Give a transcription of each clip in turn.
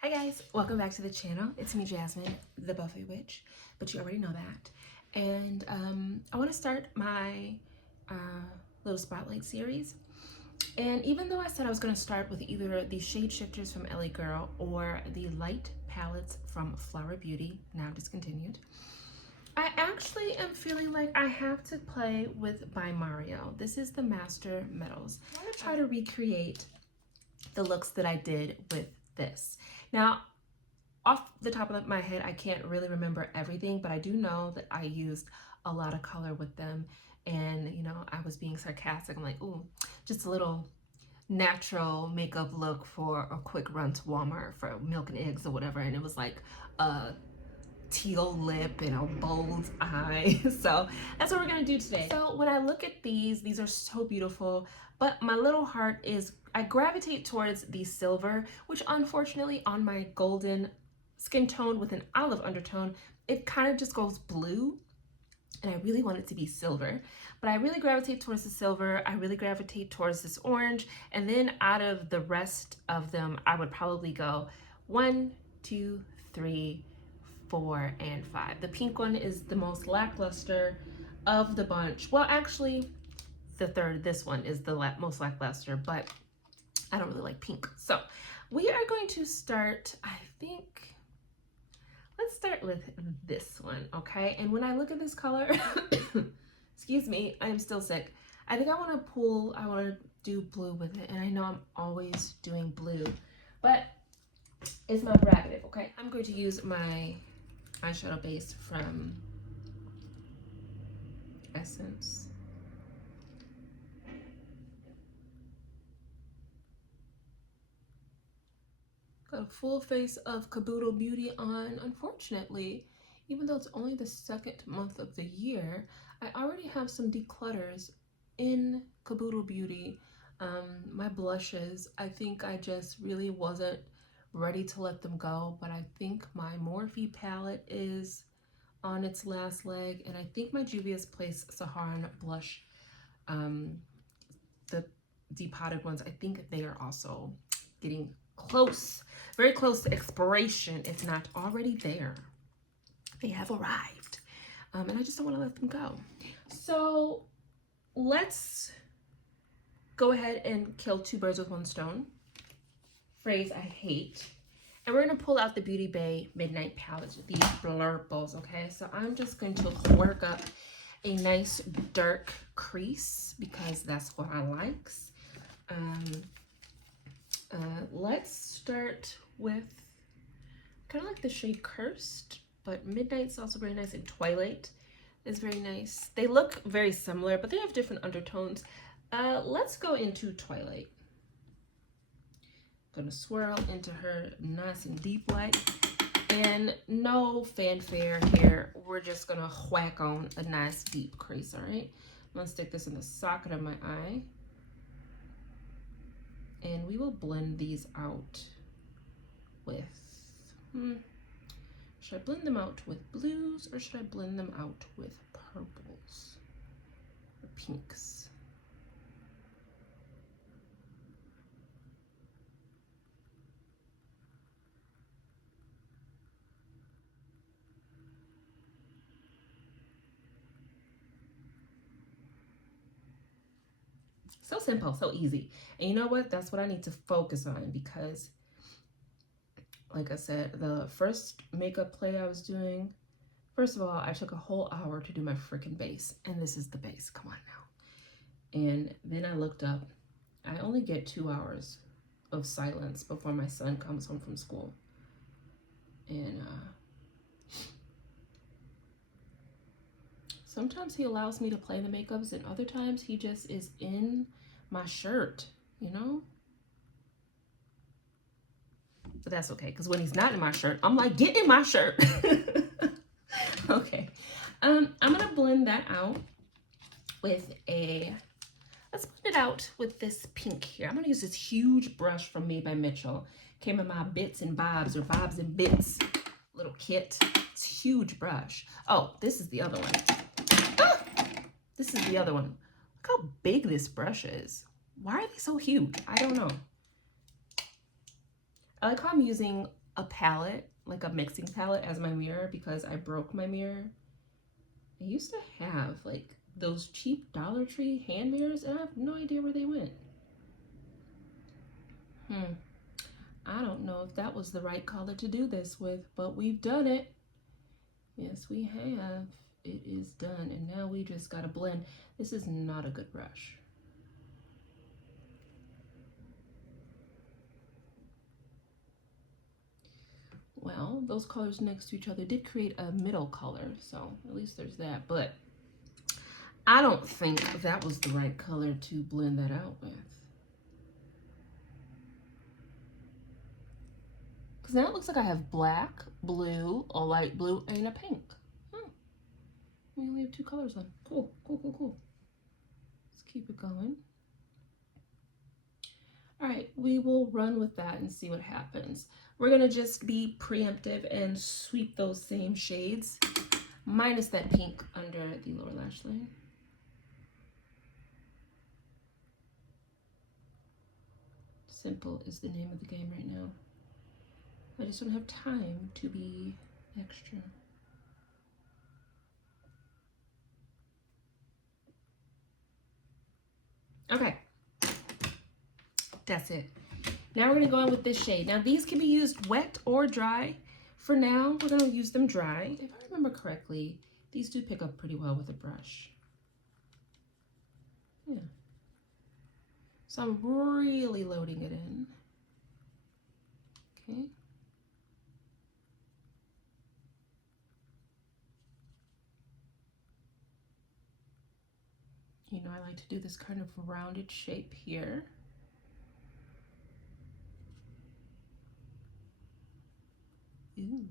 Hi guys, welcome back to the channel. It's me, Jasmine, the Buffet Witch, but you already know that. And I want to start my little spotlight series. And even though I said I was going to start with either the shade shifters from LA Girl or the light palettes from Flower Beauty, now discontinued, I actually am feeling like I have to play with By Mario. This is the Master Metals. I want to try to recreate the looks that I did with this. Now, off the top of my head, I can't really remember everything, but I do know that I used a lot of color with them. And, you know, I was being sarcastic. I'm like, ooh, just a little natural makeup look for a quick run to Walmart for milk and eggs or whatever. And it was like a teal lip and a bold eye. So that's what we're gonna do today. So when I look at these are so beautiful, but my little heart is, I gravitate towards the silver, which unfortunately on my golden skin tone with an olive undertone, it kind of just goes blue. And I really want it to be silver, but I really gravitate towards the silver. I really gravitate towards this orange. And then out of the rest of them, I would probably go 1, 2, 3, 4, and 5. The pink one is the most lackluster of the bunch. Well, actually, this one is the most lackluster, but I don't really like pink. So we are going to start, I think, let's start with this one, okay? And when I look at this color, excuse me, I am still sick. I think I want to do blue with it. And I know I'm always doing blue, but it's my prerogative, okay? I'm going to use my eyeshadow base from Essence. Got a full face of Kabuto Beauty on. Unfortunately, even though it's only the second month of the year, I already have some declutters in Kabuto Beauty. My blushes, I think I just really wasn't ready to let them go, but I think my Morphe palette is on its last leg, and I think my Juvia's Place Saharan blush, the depotted ones, I think they are also getting close, very close to expiration, if not already there. They have arrived, and I just don't want to let them go. So let's go ahead and kill two birds with one stone. Phrase I hate. And we're going to pull out the Beauty Bay Midnight Palette, these blurples, okay? So I'm just going to work up a nice dark crease because that's what I likes. Let's start with kind of like the shade Cursed, but Midnight's also very nice, and Twilight is very nice. They look very similar, but they have different undertones. Let's go into Twilight. Gonna swirl into her nice and deep light, and no fanfare here. We're just gonna whack on a nice deep crease. All right, I'm gonna stick this in the socket of my eye, and we will blend these out with should I blend them out with blues, or should I blend them out with purples or pinks? So simple, so easy. And you know what? That's what I need to focus on, because like I said, the first makeup play I was doing, first of all, I took a whole hour to do my freaking base, and this is the base. Come on now. And then I looked up. I only get 2 hours of silence before my son comes home from school. And sometimes he allows me to play the makeups, and other times he just is in my shirt, you know? But that's okay, because when he's not in my shirt, I'm like, get in my shirt. Okay. I'm gonna blend that out with let's blend it out with this pink here. I'm gonna use this huge brush from Made by Mitchell. Came in my Bits and Bobs, or Bobs and Bits little kit. It's a huge brush. Oh, this is the other one. Ah! This is the other one. Look how big this brush is. Why are they so huge? I don't know. I like how I'm using a palette, like a mixing palette as my mirror because I broke my mirror. I used to have like those cheap Dollar Tree hand mirrors and I have no idea where they went. I don't know if that was the right color to do this with, but we've done it. Yes, we have. It is done, and now we just gotta blend. This is not a good brush. Well, those colors next to each other did create a middle color, so at least there's that, but I don't think that was the right color to blend that out with. Because now it looks like I have black, blue, a light blue, and a pink. We only have 2 colors on. Cool, cool, cool, cool. Let's keep it going. All right, we will run with that and see what happens. We're gonna just be preemptive and sweep those same shades, minus that pink under the lower lash line. Simple is the name of the game right now. I just don't have time to be extra. Okay, that's it. Now we're gonna go in with this shade. Now these can be used wet or dry. For now, we're gonna use them dry. If I remember correctly, these do pick up pretty well with a brush. Yeah. So I'm really loading it in. Okay. You know, I like to do this kind of rounded shape here. Ooh.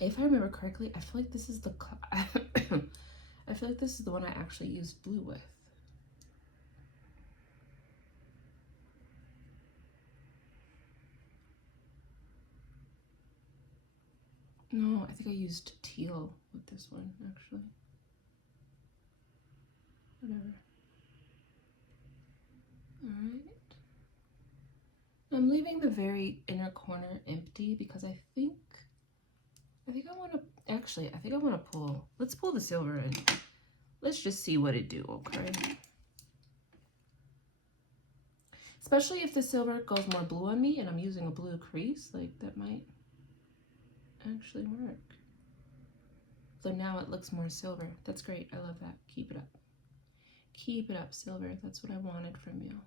If I remember correctly, I feel like this is the I feel like this is the one I actually used blue with. No, I think I used teal with this one, actually. Whatever. All right. I'm leaving the very inner corner empty because I think I want to, actually, I think I want to pull, let's pull the silver in. Let's just see what it do, okay? Especially if the silver goes more blue on me and I'm using a blue crease, like that might actually work. So now it looks more silver. That's great, I love that. Keep it up. Keep it up, silver. That's what I wanted from you.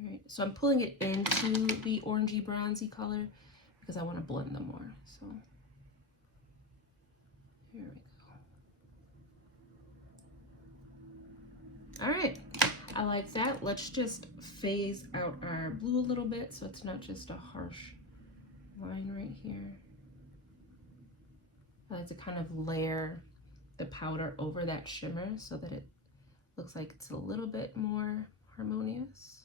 All right, so I'm pulling it into the orangey bronzy color because I want to blend them more. So here we go. All right, I like that. Let's just phase out our blue a little bit so it's not just a harsh line right here. I like to kind of layer the powder over that shimmer so that it looks like it's a little bit more harmonious.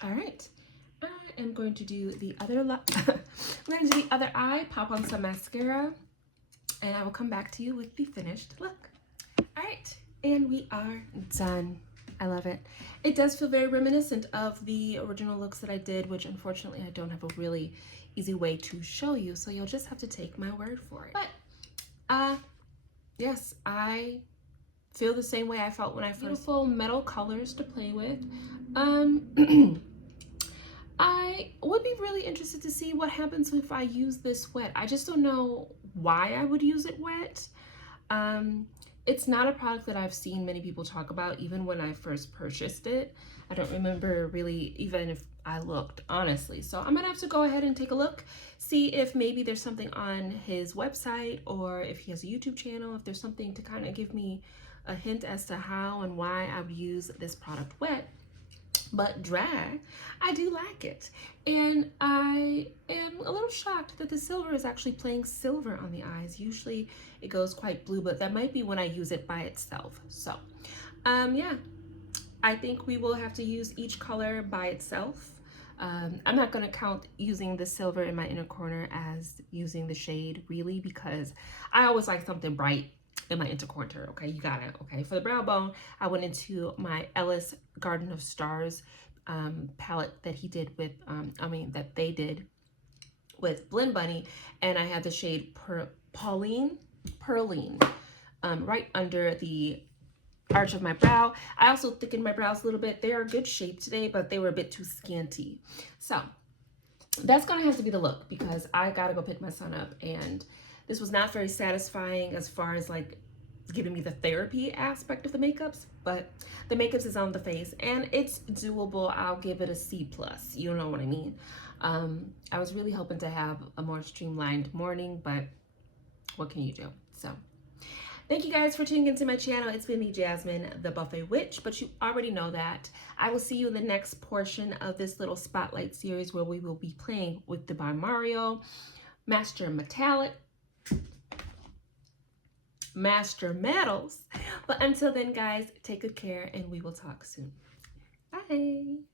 All right, I am going to do the other I'm going to do the other eye, pop on some mascara, and I will come back to you with the finished look. All right, and we are done. I love it. It does feel very reminiscent of the original looks that I did, which unfortunately I don't have a really easy way to show you, so you'll just have to take my word for it. But yes, I feel the same way I felt when I first. Beautiful metal colors to play with. I would be really interested to see what happens if I use this wet. I just don't know why I would use it wet. Um, it's not a product that I've seen many people talk about, even when I first purchased it. I don't remember really even if I looked, honestly. So I'm gonna have to go ahead and take a look, see if maybe there's something on his website or if he has a YouTube channel, if there's something to kind of give me a hint as to how and why I would use this product wet. But dry, I do like it. And I am a little shocked that the silver is actually playing silver on the eyes. Usually it goes quite blue, but that might be when I use it by itself. So, yeah, I think we will have to use each color by itself. I'm not going to count using the silver in my inner corner as using the shade, really, because I always like something bright in my inner corner. Okay, you got it. Okay, for the brow bone, I went into my Ellis Garden of Stars palette that he did with, that they did with Blend Bunny, and I have the shade Pearline, right under the arch of my brow. I also thickened my brows a little bit. They are a good shape today, but they were a bit too scanty. So that's gonna have to be the look, because I gotta go pick my son up, and this was not very satisfying as far as like giving me the therapy aspect of the makeups, but the makeups is on the face and it's doable. I'll give it a C+. You know what I mean? I was really hoping to have a more streamlined morning, but what can you do? So thank you guys for tuning into my channel. It's been me, Jasmine, the Buffet Witch, but you already know that. I will see you in the next portion of this little spotlight series where we will be playing with the By Mario Master Metals. But until then, guys, take good care and we will talk soon. Bye.